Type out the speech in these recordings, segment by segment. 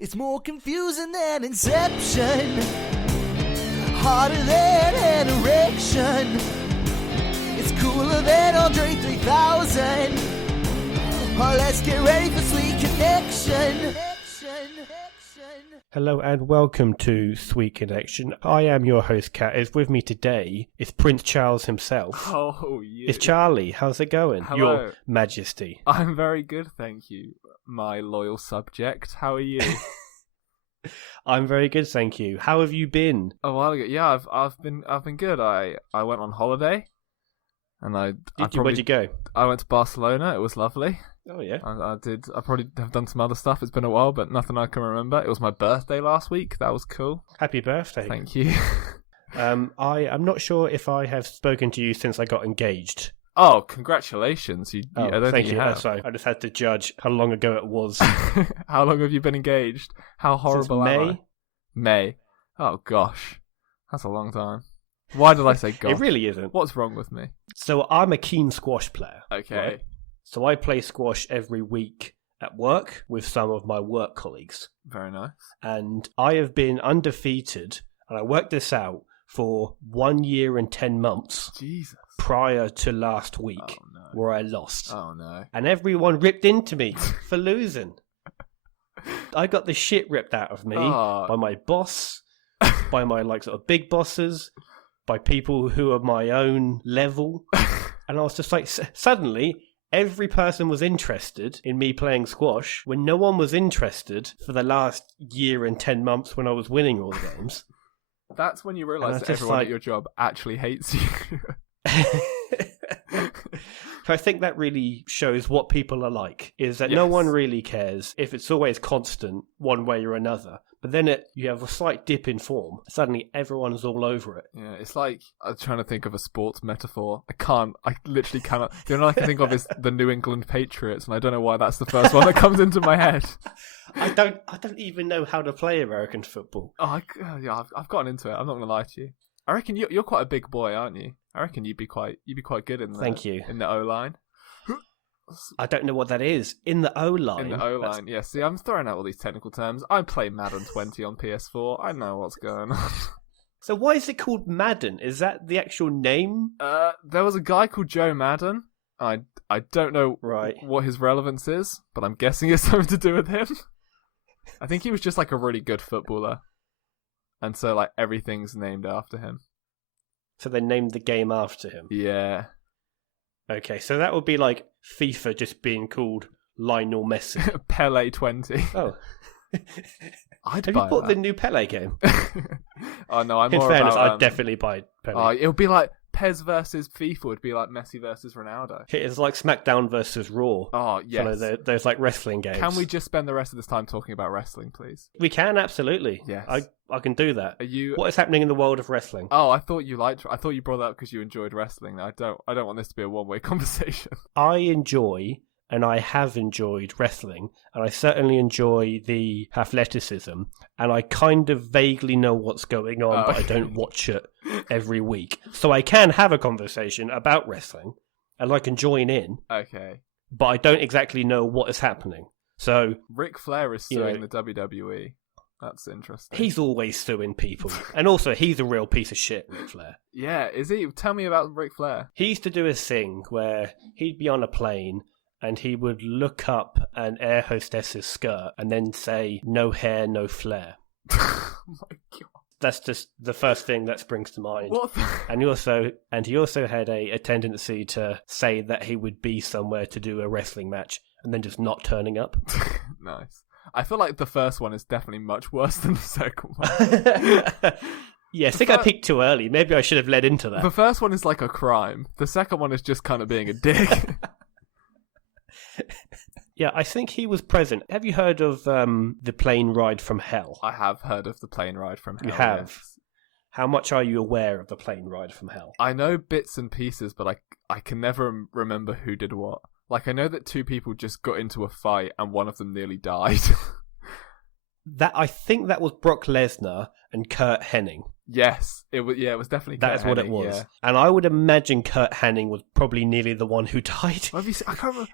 It's more confusing than Inception, harder than an erection. It's cooler than Andre 3000. Oh, let's get ready for Sweet Connection. Hello and welcome to Sweet Connection. I am your host, Kat. Is with me today is Prince Charles himself. Oh, yeah. It's Charlie. How's it going? Hello. Your Majesty. I'm very good, thank you, my loyal subject. How are you? I'm very good, thank you. How have you been? A while ago, yeah, I've been good. I went on holiday, and Where'd you go? I went to Barcelona. It was lovely. Oh yeah. I probably have done some other stuff. It's been a while, but nothing I can remember. It was my birthday last week. That was cool. Happy birthday. Thank you. I'm not sure if I have spoken to you since I got engaged. Oh, congratulations! I don't thank think you have. Sorry, I just had to judge how long ago it was. How long have you been engaged? How horrible Since am I? May. Oh gosh, that's a long time. Why did I say gosh? It really isn't. What's wrong with me? So I'm a keen squash player. Okay. Right? So I play squash every week at work with some of my work colleagues. Very nice. And I have been undefeated, and I worked this out, for 1 year and 10 months. Jesus. Prior to last week, Oh, no. where I lost. Oh no. And everyone ripped into me for losing. I got the shit ripped out of me by my boss, by my sort of big bosses, by people who are my own level. And I was just like, suddenly, every person was interested in me playing squash when no one was interested for the last year and 10 months when I was winning all the games. That's when you realise that everyone at your job actually hates you. So I think that really shows what people are like, is that no one really cares if it's always constant one way or another. But then you have a slight dip in form, suddenly everyone's all over it. Yeah, it's like, I'm trying to think of a sports metaphor. I literally cannot. The only I can think of is the New England Patriots, and I don't know why that's the first one that comes into my head. I don't even know how to play American football. I've gotten into it. I'm not going to lie to you. I reckon you're quite a big boy, aren't you? I reckon you'd be quite good in the Thank you. In the O-line. I don't know what that is. In the O-line? In the O-line, yeah. See, I'm throwing out all these technical terms. I play Madden 20 on PS4. I know what's going on. So why is it called Madden? Is that the actual name? There was a guy called Joe Madden. I don't know what his relevance is, but I'm guessing it's something to do with him. I think he was just like a really good footballer. And so like everything's named after him. So they named the game after him? Yeah. Okay, so that would be like FIFA just being called Lionel Messi. Pele 20. Oh. Have you bought the new Pele game? Oh no, I'm In more fairness, about... I'd definitely buy Pele. It would be like PES versus FIFA would be like Messi versus Ronaldo. It's like SmackDown versus Raw. Oh, yes. So there's like wrestling games. Can we just spend the rest of this time talking about wrestling, please? We can, absolutely. Yes. I can do that. Are you... What is happening in the world of wrestling? Oh, I thought you brought that up because you enjoyed wrestling. I don't want this to be a one-way conversation. I enjoy, and I have enjoyed wrestling, and I certainly enjoy the athleticism, and I kind of vaguely know what's going on, but I don't watch it every week. So I can have a conversation about wrestling, and I can join in. Okay. But I don't exactly know what is happening. So Ric Flair is suing the WWE. That's interesting. He's always suing people. And also, he's a real piece of shit, Ric Flair. Yeah, is he? Tell me about Ric Flair. He used to do a thing where he'd be on a plane and he would look up an air hostess's skirt and then say, "No hair, no flair." Oh my god. That's just the first thing that springs to mind. What? And he also had a tendency to say that he would be somewhere to do a wrestling match and then just not turning up. Nice. I feel like the first one is definitely much worse than the second one. Yeah, I think I peaked too early. Maybe I should have led into that. The first one is like a crime. The second one is just kind of being a dick. Yeah, I think he was present. Have you heard of the plane ride from hell? I have heard of the plane ride from hell. You have? Yes. How much are you aware of the plane ride from hell? I know bits and pieces, but I can never remember who did what. Like, I know that two people just got into a fight and one of them nearly died. I think that was Brock Lesnar and Kurt Hennig. Yes, it was. Yeah, it was definitely. Kurt That's what Hennig, it was. Yeah. And I would imagine Kurt Hennig was probably nearly the one who died. Have you seen, I can't remember.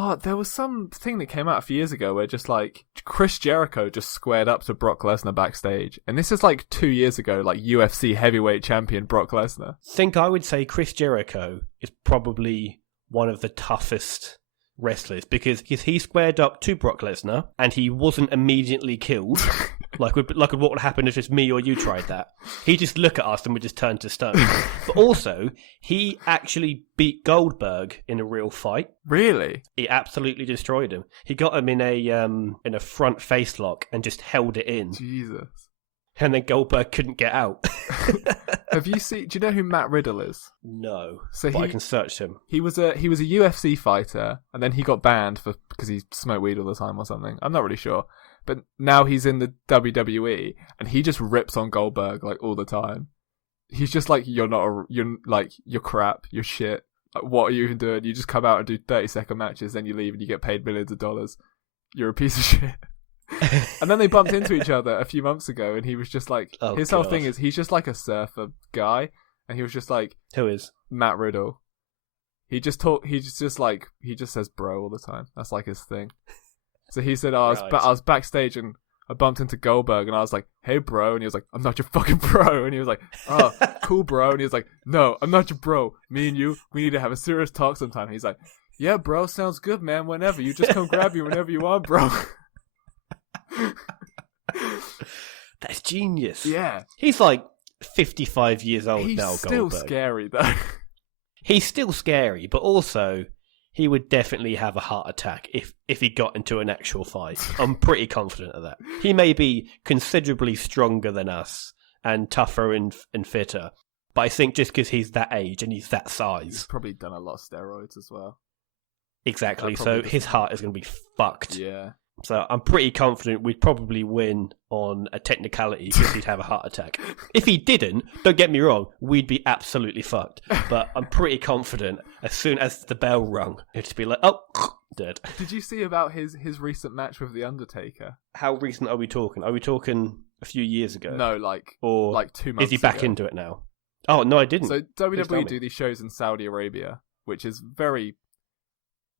Oh, there was some thing that came out a few years ago where just like Chris Jericho just squared up to Brock Lesnar backstage. And this is like 2 years ago, like UFC heavyweight champion Brock Lesnar. I would say Chris Jericho is probably one of the toughest wrestlers because he squared up to Brock Lesnar and he wasn't immediately killed. Like what would happen if just me or you tried that? He just look at us and we just turn to stone. But also, he actually beat Goldberg in a real fight. Really? He absolutely destroyed him. He got him in a front face lock and just held it in. Jesus. And then Goldberg couldn't get out. Do you know who Matt Riddle is? No. But I can search him. He was a UFC fighter, and then he got banned because he smoked weed all the time or something. I'm not really sure. But now he's in the WWE, and he just rips on Goldberg like all the time. He's just like, you're crap, you're shit. Like, what are you even doing? You just come out and do 30-second matches, then you leave and you get paid millions of dollars. You're a piece of shit. And then they bumped into each other a few months ago, and he was just like, his whole thing is he's just like a surfer guy, and he was just like, who is Matt Riddle? He just says bro all the time. That's like his thing. So he said, I was backstage and I bumped into Goldberg and I was like, hey bro, and he was like, I'm not your fucking bro, and he was like, oh, cool bro, and he was like, no, I'm not your bro. Me and you, we need to have a serious talk sometime. And he's like, yeah bro, sounds good man, whenever. You just come grab me whenever you want, bro. That's genius. Yeah. He's like 55 years old now, Goldberg. He's still scary though. He's still scary, but also he would definitely have a heart attack if he got into an actual fight. I'm pretty confident of that. He may be considerably stronger than us and tougher and fitter, but I think just because he's that age and he's that size... He's probably done a lot of steroids as well. Exactly, so his heart is going to be fucked. Yeah. So I'm pretty confident we'd probably win on a technicality because he'd have a heart attack. If he didn't, don't get me wrong, we'd be absolutely fucked. But I'm pretty confident as soon as the bell rung, it'd just be like, oh, dead. Did you see about his recent match with The Undertaker? How recent are we talking? Are we talking a few years ago? No, like 2 months ago. Is he back into it now? Oh, no, I didn't. So WWE do these shows in Saudi Arabia, which is very...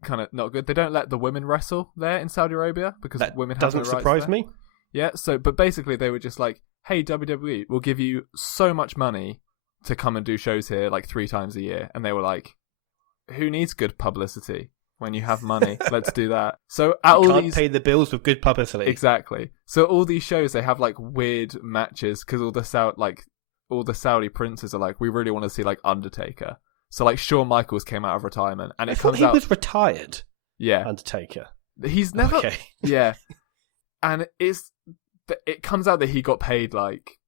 kind of not good. They don't let the women wrestle there in Saudi Arabia because women have no rights there. Doesn't surprise me. Yeah, but basically they were just like, hey, WWE, we'll give you so much money to come and do shows here like 3 times a year. And they were like, who needs good publicity when you have money? Let's do that. So you can't pay the bills with good publicity. Exactly. So all these shows, they have like weird matches because all the Saudi princes are like, we really want to see like Undertaker. So, like, Shawn Michaels came out of retirement, and it comes out... he was retired. Yeah. Undertaker. He's never... Okay. Yeah. And it comes out that he got paid, like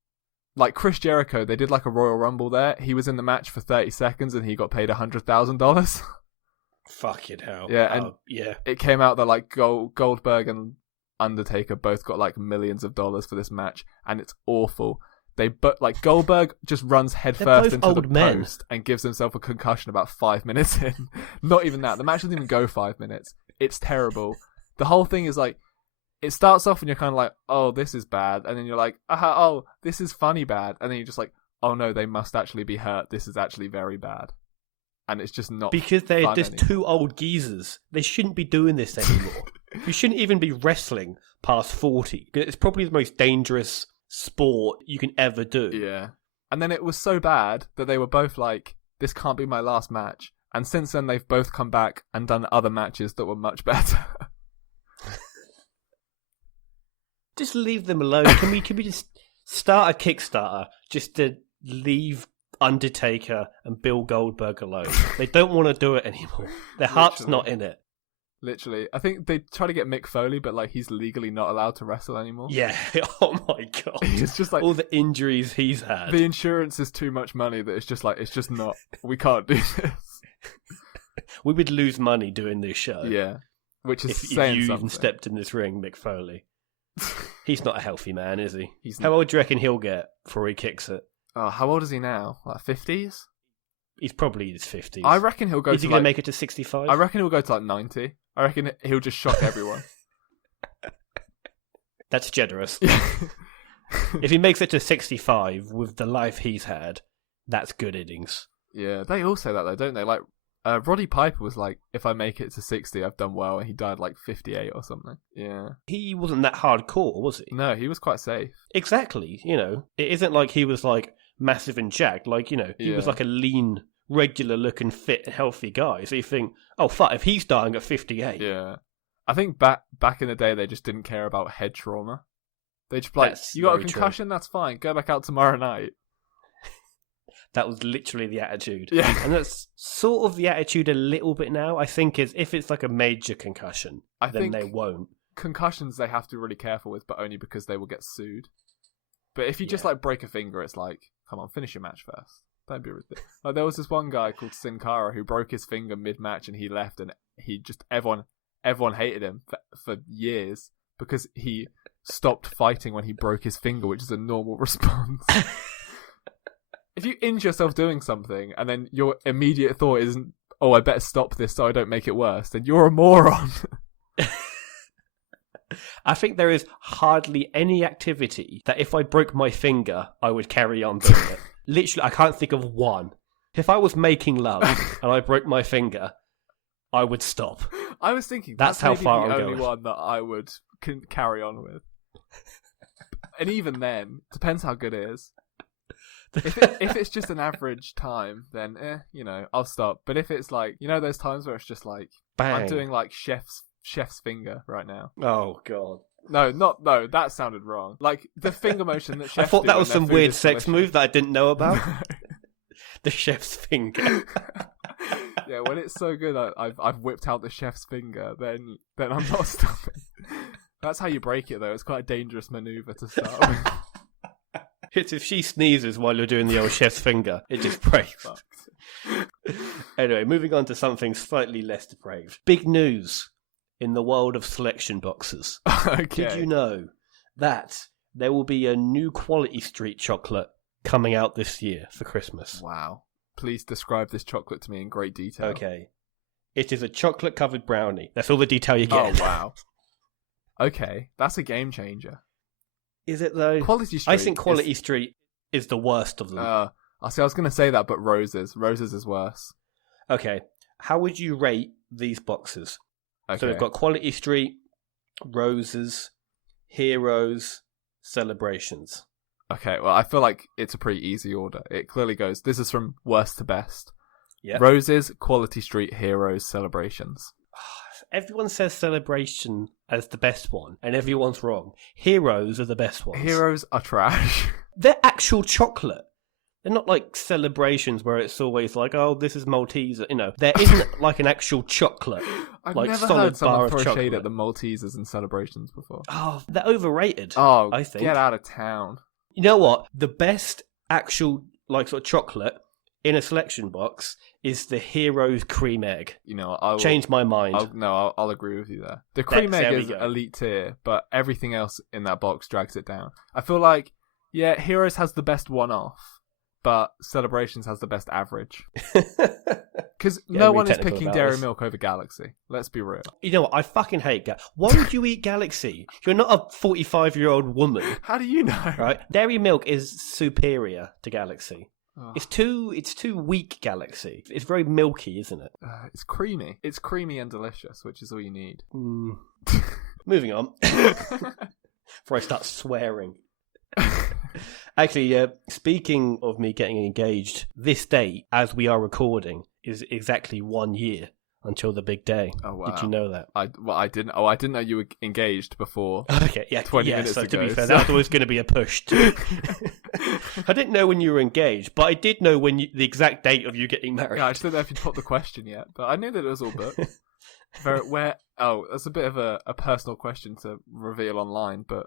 Chris Jericho, they did, like, a Royal Rumble there. He was in the match for 30 seconds, and he got paid $100,000. Fucking hell. Yeah, and it came out that, like, Goldberg and Undertaker both got, like, millions of dollars for this match, and it's awful. Goldberg just runs headfirst into the post and gives himself a concussion about 5 minutes in. Not even that. The match doesn't even go 5 minutes. It's terrible. The whole thing is like, it starts off and you're kind of like, oh, this is bad. And then you're like, oh, this is funny bad. And then you're just like, oh no, they must actually be hurt. This is actually very bad. And it's just not because they're just anymore. 2 old geezers. They shouldn't be doing this anymore. You shouldn't even be wrestling past 40. It's probably the most dangerous sport you can ever do. Yeah. And then it was so bad that they were both like, this can't be my last match. And since then they've both come back and done other matches that were much better. Just leave them alone. Can we just start a Kickstarter just to leave Undertaker and Bill Goldberg alone? They don't want to do it anymore. Their heart's not in it. Literally. I think they try to get Mick Foley, but like he's legally not allowed to wrestle anymore. Yeah. Oh my god. It's just like all the injuries he's had. The insurance is too much money that it's just not. We can't do this. We would lose money doing this show. Yeah. Which is if you even stepped in this ring, Mick Foley. He's not a healthy man, is he? How old do you reckon he'll get before he kicks it? Oh, how old is he now? Like 50s? He's probably in his 50s. I reckon he'll go Is he going to make it to 65? I reckon he'll go to like 90. I reckon he'll just shock everyone. That's generous. If he makes it to 65 with the life he's had, that's good innings. Yeah, they all say that though, don't they? Like Roddy Piper was like, if I make it to 60, I've done well, and he died like 58 or something. Yeah. He wasn't that hardcore, was he? No, he was quite safe. Exactly. It isn't like he was like massive and jacked. Like, he was like a lean, regular looking, fit, healthy guy. So you think, oh fuck, if he's dying at 58. Yeah. I think back in the day, they just didn't care about head trauma. They just like, you got a concussion, that's fine. Go back out tomorrow night. That was literally the attitude. Yeah. And that's sort of the attitude a little bit now, I think, is if it's like a major concussion, then they won't. Concussions they have to be really careful with, but only because they will get sued. But if you just like break a finger, it's like, come on, finish your match first. Don't be ridiculous. Like there was this one guy called Sin Cara who broke his finger mid-match and he left, and he just everyone hated him for years because he stopped fighting when he broke his finger, which is a normal response. If you injure yourself doing something and then your immediate thought isn't, oh, I better stop this so I don't make it worse, then you're a moron. I think there is hardly any activity that if I broke my finger, I would carry on doing it. Literally, I can't think of one. If I was making love and I broke my finger, I would stop. I was thinking that's how far the I'm only going. one that I would carry on with. And even then, depends how good it is. If it's just an average time, then I'll stop. But if it's like, those times where it's just like, bang. I'm doing like chef's finger right now. Oh god. No, that sounded wrong. Like the finger motion that chefs I thought do that was when some their food weird is sex delicious. move that I didn't know about. The chef's finger. Yeah, when it's so good, I've whipped out the chef's finger. Then I'm not stopping. That's how you break it, though. It's quite a dangerous maneuver to start with. It's if she sneezes while you're doing the old chef's finger, it just breaks. Anyway, moving on to something slightly less depraved. Big news in the world of selection boxes. Okay. Did you know that there will be a new Quality Street chocolate coming out this year for Christmas? Wow. Please describe this chocolate to me in great detail. Okay. It is a chocolate-covered brownie. That's all the detail you get. Oh, wow. Okay, that's a game changer. Is it, though? Quality Street. I think Quality Street is the worst of them. I was going to say that, but Roses is worse. Okay, how would you rate these boxes? Okay. So we've got Quality Street, Roses, Heroes, Celebrations. Okay, well, I feel like it's a pretty easy order. It clearly goes, this is from worst to best. Yep. Roses, Quality Street, Heroes, Celebrations. Everyone says Celebration as the best one, and everyone's wrong. Heroes are the best ones. Heroes are trash. They're actual chocolate. They're not like Celebrations where it's always like, oh, this is Malteser. There isn't like an actual chocolate. I've like never solid heard someone bar of throw chocolate. shade at the Maltesers and Celebrations before. Oh, they're overrated. Oh, I think. Get out of town. You know what? The best actual like sort of chocolate in a selection box is the Heroes cream egg. I'll change my mind. I'll agree with you there. The cream egg there we is go. elite tier, but everything else in that box drags it down. I feel like, yeah, Heroes has the best one-off, but Celebrations has the best average. Because no one is picking Dairy Milk over Galaxy. Let's be real. You know what? I fucking hate Galaxy. Why would you eat Galaxy? You're not a 45-year-old woman. How do you know? Right? Dairy Milk is superior to Galaxy. Oh. It's too weak, Galaxy. It's very milky, isn't it? It's creamy. It's creamy and delicious, which is all you need. Moving on. Before I start swearing. Actually, speaking of me getting engaged, this date, as we are recording, is exactly 1 year until the big day. Oh, wow. Did you know that? I didn't. Oh, I didn't know you were engaged before. Okay, yeah, 20 minutes so ago. To be fair, that was always going to be a push. I didn't know when you were engaged, but I did know the exact date of you getting married. Yeah, I just don't know if you'd put the question yet, but I knew that it was all booked. That's a bit of a personal question to reveal online, but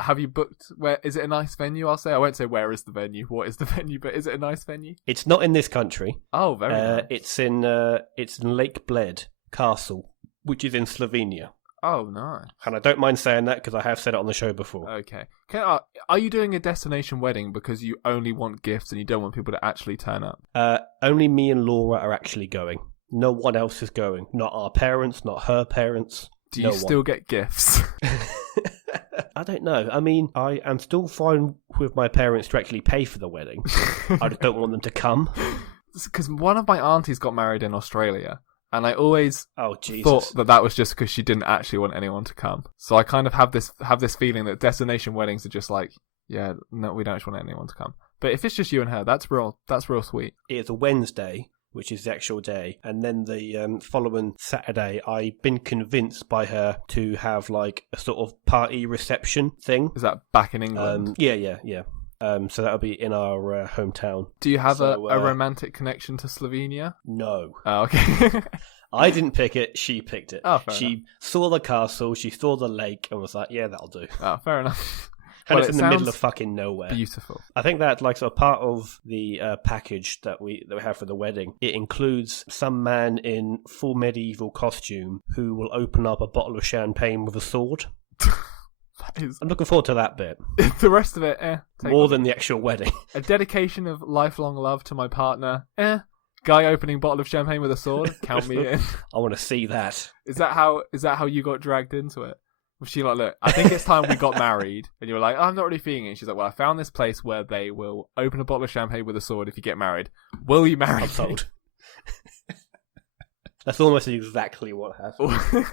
have you booked? Where is it? A nice venue? I'll say. I won't say where is the venue. What is the venue? But is it a nice venue? It's not in this country. Oh, very nice. It's in Lake Bled Castle, which is in Slovenia. Oh, nice. And I don't mind saying that because I have said it on the show before. Okay. Are you doing a destination wedding because you only want gifts and you don't want people to actually turn up? Only me and Laura are actually going. No one else is going. Not our parents, not her parents. Do you still get gifts? I don't know. I mean, I am still fine with my parents to actually pay for the wedding. I just don't want them to come. because one of my aunties got married in Australia, and I always Jesus. thought that was just because she didn't actually want anyone to come. So I kind of have this feeling that destination weddings are just like, yeah, no, we don't actually want anyone to come. But if it's just you and her, that's real sweet. It's a Wednesday, which is the actual day, and then the following Saturday, I've been convinced by her to have like a sort of party reception thing. Is that back in England? Yeah. So that'll be in our hometown. Do you have a romantic connection to Slovenia? No. Oh, okay. I didn't pick it, she picked it. Oh, fair she enough. saw the castle, she saw the lake, and was like, yeah, that'll do. Oh, fair enough. And it's in the middle of fucking nowhere. Beautiful. I think that, like, sort of part of the package that we have for the wedding, it includes some man in full medieval costume who will open up a bottle of champagne with a sword. I'm looking forward to that bit. The rest of it, more than the actual wedding. A dedication of lifelong love to my partner, Guy opening bottle of champagne with a sword, count me in. I want to see that. Is that how you got dragged into it? Was she like, look, I think it's time we got married, and you were like, I'm not really feeling it. And she's like, well, I found this place where they will open a bottle of champagne with a sword if you get married. Will you marry me? I'm told. That's almost exactly what happened.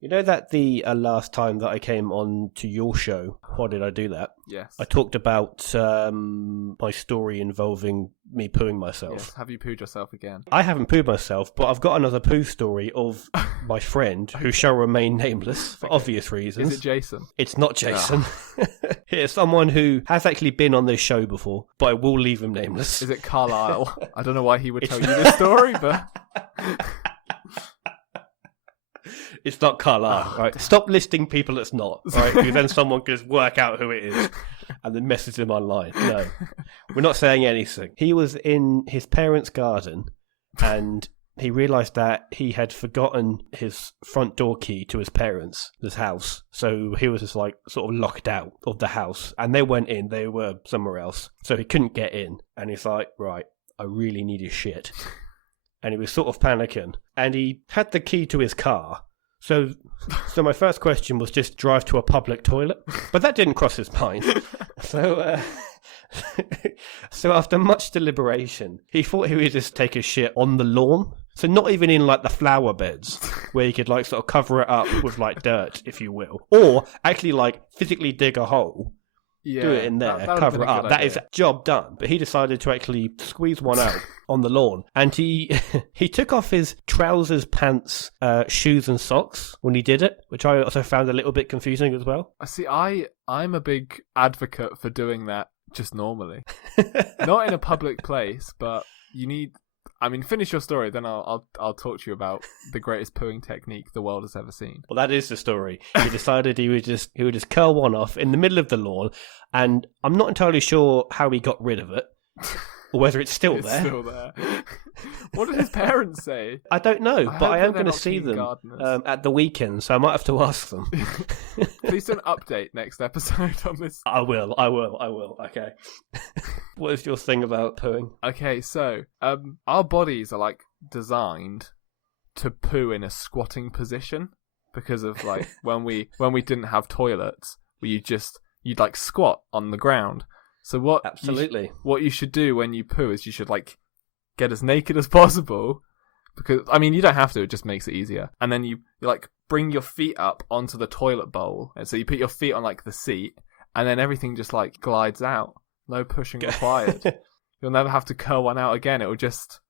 You know that the last time that I came on to your show, why did I do that? Yes. I talked about my story involving me pooing myself. Yes. Have you pooed yourself again? I haven't pooed myself, but I've got another poo story of my friend who shall remain nameless for obvious reasons. Is it Jason? It's not Jason. No. It's someone who has actually been on this show before, but I will leave him nameless. Is it Carlyle? I don't know why he would tell you this story, but... It's not Carlyle, right? Stop listing people it's not, right? Because then someone can just work out who it is and then message him online. No, we're not saying anything. He was in his parents' garden and he realised that he had forgotten his front door key to his parents' house. So he was just like sort of locked out of the house, and they went in, they were somewhere else. So he couldn't get in. And he's like, right, I really need his shit. And he was sort of panicking. And he had the key to his car. So my first question was just drive to a public toilet, but that didn't cross his mind. So after much deliberation, he thought he would just take a shit on the lawn. So not even in like the flower beds where you could like sort of cover it up with like dirt, if you will, or actually like physically dig a hole. Yeah, do it in there, cover it up. That is job done. But he decided to actually squeeze one out on the lawn. And he took off his trousers, pants, shoes and socks when he did it, which I also found a little bit confusing as well. See, I'm a big advocate for doing that just normally. Not in a public place, but you need... I mean, finish your story, then I'll talk to you about the greatest pooing technique the world has ever seen. Well, that is the story. He decided he would just curl one off in the middle of the lawn, and I'm not entirely sure how he got rid of it, or whether it's still there. It's still there. What did his parents say? I don't know, but I am going to see them at the weekend, so I might have to ask them. Please do an update next episode on this. I will. Okay. What is your thing about pooing? Okay, so our bodies are like designed to poo in a squatting position because of like when we didn't have toilets, you'd like squat on the ground. So what you should do when you poo is you should like get as naked as possible, because I mean you don't have to, it just makes it easier. And then you like bring your feet up onto the toilet bowl, and so you put your feet on like the seat, and then everything just like glides out. No pushing required. You'll never have to curl one out again. It will just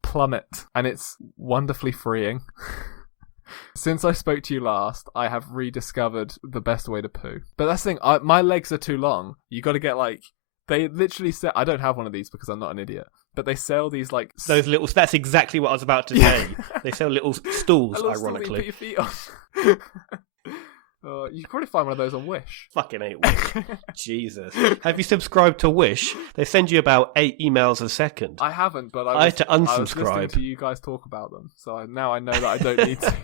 plummet, and it's wonderfully freeing. Since I spoke to you last, I have rediscovered the best way to poo. But that's the thing, my legs are too long. You got to get like... They literally sell... I don't have one of these because I'm not an idiot. But they sell these like... Those little... That's exactly what I was about to say. They sell little stools, ironically. Stool you put your feet on. You can probably find one of those on Wish. Fucking hate Wish. Jesus. Have you subscribed to Wish? They send you about 8 emails a second. I haven't, but I had to unsubscribe. I was listening to you guys talk about them, so now I know that I don't need to.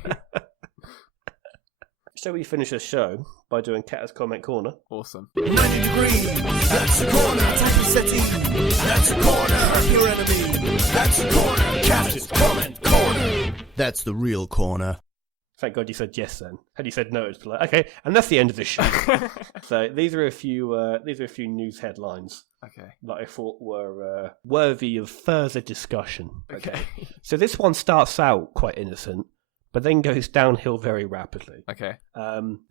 Shall we finish the show by doing Cat's Comment Corner? Awesome. 90 degrees, that's a corner. Type of settee, that's a corner. Hurt your enemy, that's a corner. Cat's Comment Corner. That's the real corner. Thank God you said yes then. Had you said no, it's like, okay, and that's the end of the show. So these are a few news headlines. Okay. That I thought were worthy of further discussion. Okay. So this one starts out quite innocent, but then goes downhill very rapidly. Okay.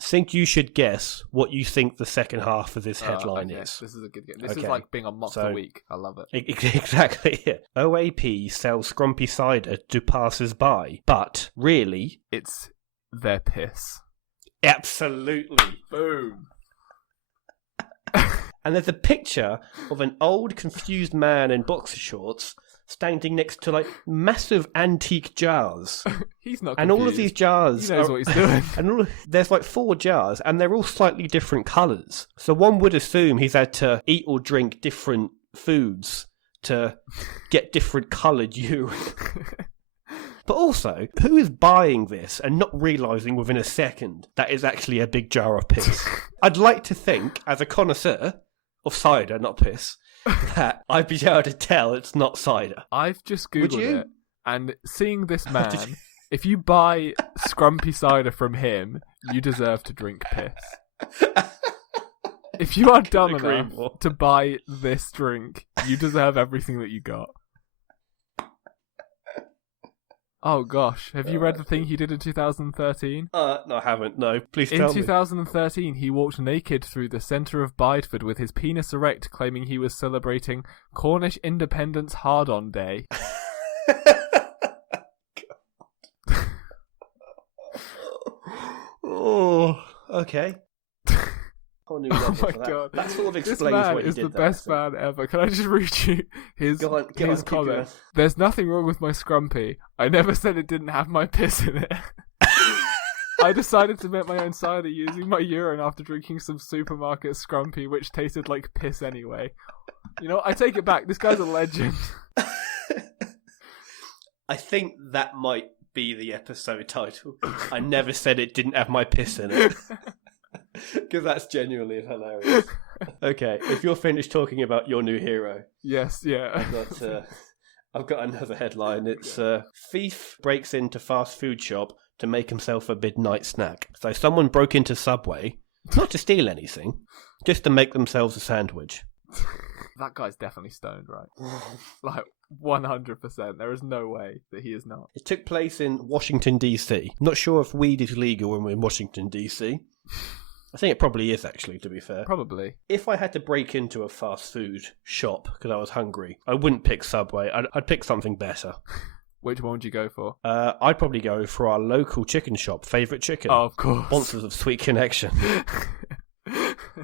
Think you should guess what you think the second half of this headline is. This is a good game. This is like being on Mock the Week. I love it. Exactly. Yeah. OAP sells Scrumpy cider to passers-by, but really... it's their piss. Absolutely. Boom. And there's a picture of an old, confused man in boxer shorts standing next to, like, massive antique jars. He's not confused. And all of these jars... He knows what he's doing. And there's, like, 4 jars, and they're all slightly different colours. So one would assume he's had to eat or drink different foods to get different coloured urine. But also, who is buying this and not realising within a second that is actually a big jar of piss? I'd like to think, as a connoisseur of cider, not piss, that I'd be able to tell it's not cider. I've just Googled it, and seeing this man, if you buy Scrumpy cider from him, you deserve to drink piss. If you are dumb enough to buy this drink, you deserve everything that you got. Oh gosh, have you read the thing he did in 2013? No, I haven't. No, please tell me. In 2013, he walked naked through the centre of Bideford with his penis erect, claiming he was celebrating Cornish Independence Hard-On Day. Oh, okay. Oh my god. That sort of explains this man why he is did the that, best man ever. Can I just read you his comment? There's nothing wrong with my Scrumpy. I never said it didn't have my piss in it. I decided to make my own cider using my urine after drinking some supermarket Scrumpy, which tasted like piss anyway. You know, I take it back. This guy's a legend. I think that might be the episode title. I never said it didn't have my piss in it. Because that's genuinely hilarious. Okay, if you're finished talking about your new hero. Yes, yeah. I've got another headline. It's thief breaks into fast food shop to make himself a midnight snack. So someone broke into Subway, not to steal anything, just to make themselves a sandwich. That guy's definitely stoned, right? Like, 100%. There is no way that he is not. It took place in Washington, D.C. Not sure if weed is legal when we're in Washington, D.C. I think it probably is, actually, to be fair. Probably. If I had to break into a fast food shop because I was hungry, I wouldn't pick Subway. I'd pick something better. Which one would you go for? I'd probably go for our local chicken shop, Favourite Chicken. Oh, of course. Sponsors of Sweet Connection.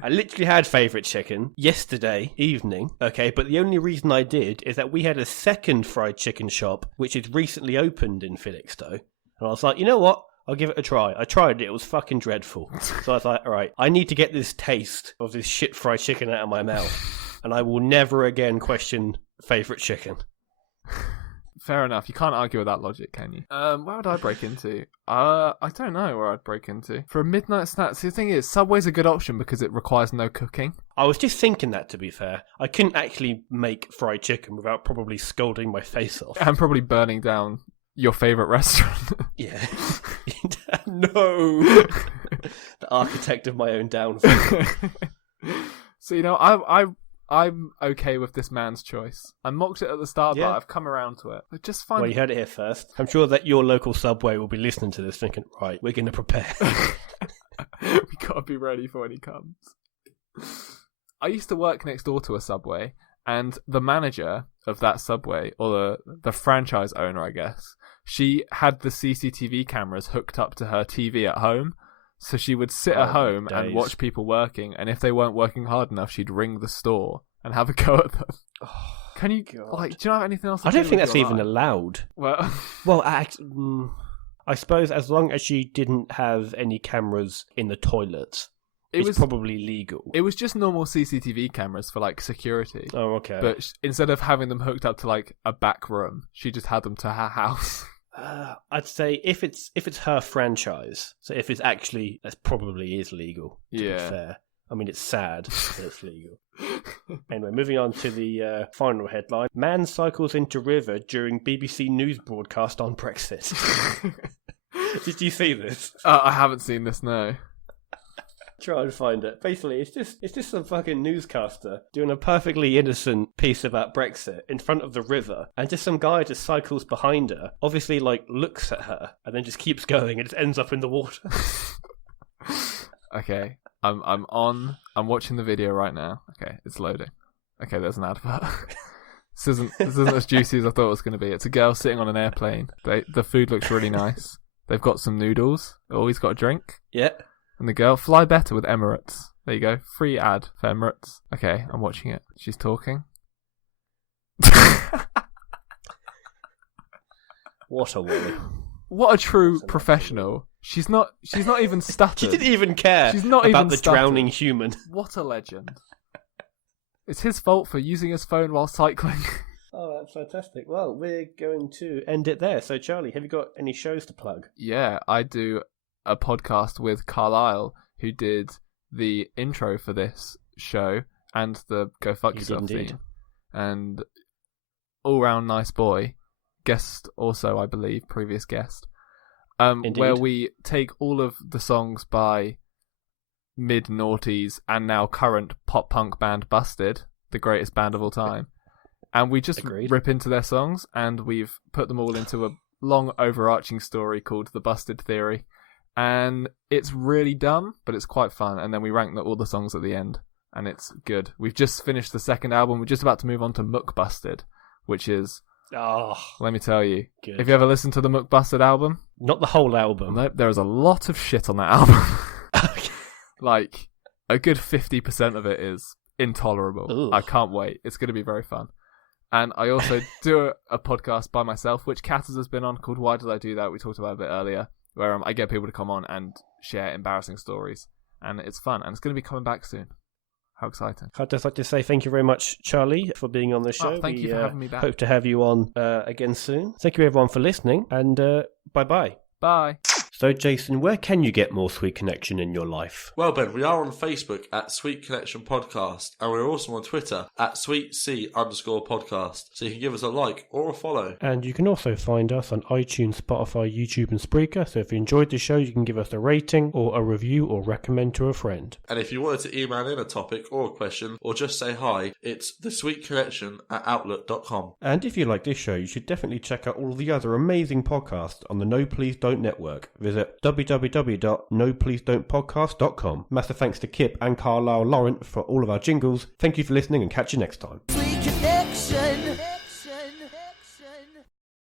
I literally had Favourite Chicken yesterday evening, okay, but the only reason I did is that we had a second fried chicken shop which had recently opened in Felixstowe, and I was like, you know what? I'll give it a try. I tried it. It was fucking dreadful. So I was like, all right, I need to get this taste of this shit fried chicken out of my mouth. And I will never again question Favourite Chicken. Fair enough. You can't argue with that logic, can you? Where would I break into? I don't know where I'd break into. For a midnight snack, see, the thing is, Subway's a good option because it requires no cooking. I was just thinking that, to be fair. I couldn't actually make fried chicken without probably scolding my face off. And probably burning down your favourite restaurant. Yeah. No. The architect of my own downfall. So, you know, I'm okay with this man's choice. I mocked it at the start, but I've come around to it. I just find... Well, you heard it here first. I'm sure that your local Subway will be listening to this thinking, right, we're going to prepare. We got to be ready for when he comes. I used to work next door to a Subway, and the manager of that Subway, or the franchise owner, I guess, she had the CCTV cameras hooked up to her TV at home. So she would sit at home and watch people working, and if they weren't working hard enough, she'd ring the store and have a go at them. Oh, can you, God. like, do you have anything else to I don't do think with that's your even life? allowed. Well, I suppose as long as she didn't have any cameras in the toilets, it's probably legal. It was just normal CCTV cameras for, like, security. Oh, okay. But instead of having them hooked up to, like, a back room, she just had them to her house. I'd say if it's her franchise, so if it's actually, that probably is legal, to be fair. I mean, it's sad that it's legal. Anyway, moving on to the final headline. Man cycles into river during BBC News broadcast on Brexit. Did you see this? I haven't seen this, no. Try and find it. Basically, it's just some fucking newscaster doing a perfectly innocent piece about Brexit in front of the river, and just some guy just cycles behind her, obviously like looks at her, and then just keeps going and just ends up in the water. Okay, I'm watching the video right now. Okay, it's loading. Okay, there's an advert. This isn't as juicy as I thought it was going to be. It's a girl sitting on an airplane. The food looks really nice. They've got some noodles. Always got a drink. Yeah. And the girl, fly better with Emirates. There you go. Free ad for Emirates. Okay, I'm watching it. She's talking. What a Wally. What a true professional. She's not even stuttered. She didn't even care She's not about even the stuttered. drowning human. What a legend. It's his fault for using his phone while cycling. Oh, that's fantastic. Well, we're going to end it there. So, Charlie, have you got any shows to plug? Yeah, I do a podcast with Carlyle, who did the intro for this show and the Go Fuck Yourself theme. And all-round nice boy. Guest also, I believe, previous guest. Where we take all of the songs by mid-noughties and now current pop-punk band Busted, the greatest band of all time. And we just rip into their songs, and we've put them all into a long overarching story called The Busted Theory. And it's really dumb, but it's quite fun. And then we rank all the songs at the end, and it's good. We've just finished the second album. We're just about to move on to Muck Busted, which is... Oh, let me tell you. Good. Have you ever listened to the Muck Busted album? Not the whole album. Nope, there is a lot of shit on that album. Like, a good 50% of it is intolerable. Ooh. I can't wait. It's going to be very fun. And I also do a podcast by myself, which Catters has been on, called Why Did I Do That? We talked about it a bit earlier, where I get people to come on and share embarrassing stories. And it's fun. And it's going to be coming back soon. How exciting. I'd just like to say thank you very much, Charlie, for being on the show. Thank you for having me back. Hope to have you on again soon. Thank you, everyone, for listening, and bye-bye. Bye. So, Jason, where can you get more Sweet Connection in your life? Well, Ben, we are on Facebook at Sweet Connection Podcast, and we're also on Twitter at SweetC_podcast, so you can give us a like or a follow. And you can also find us on iTunes, Spotify, YouTube, and Spreaker, so if you enjoyed the show, you can give us a rating or a review or recommend to a friend. And if you wanted to email in a topic or a question, or just say hi, it's thesweetconnection@outlook.com. And if you like this show, you should definitely check out all the other amazing podcasts on the No Please Don't Network. Visit www.nopleasedon'tpodcast.com. Massive thanks to CIPP and Carlyle Laurent for all of our jingles. Thank you for listening, and catch you next time.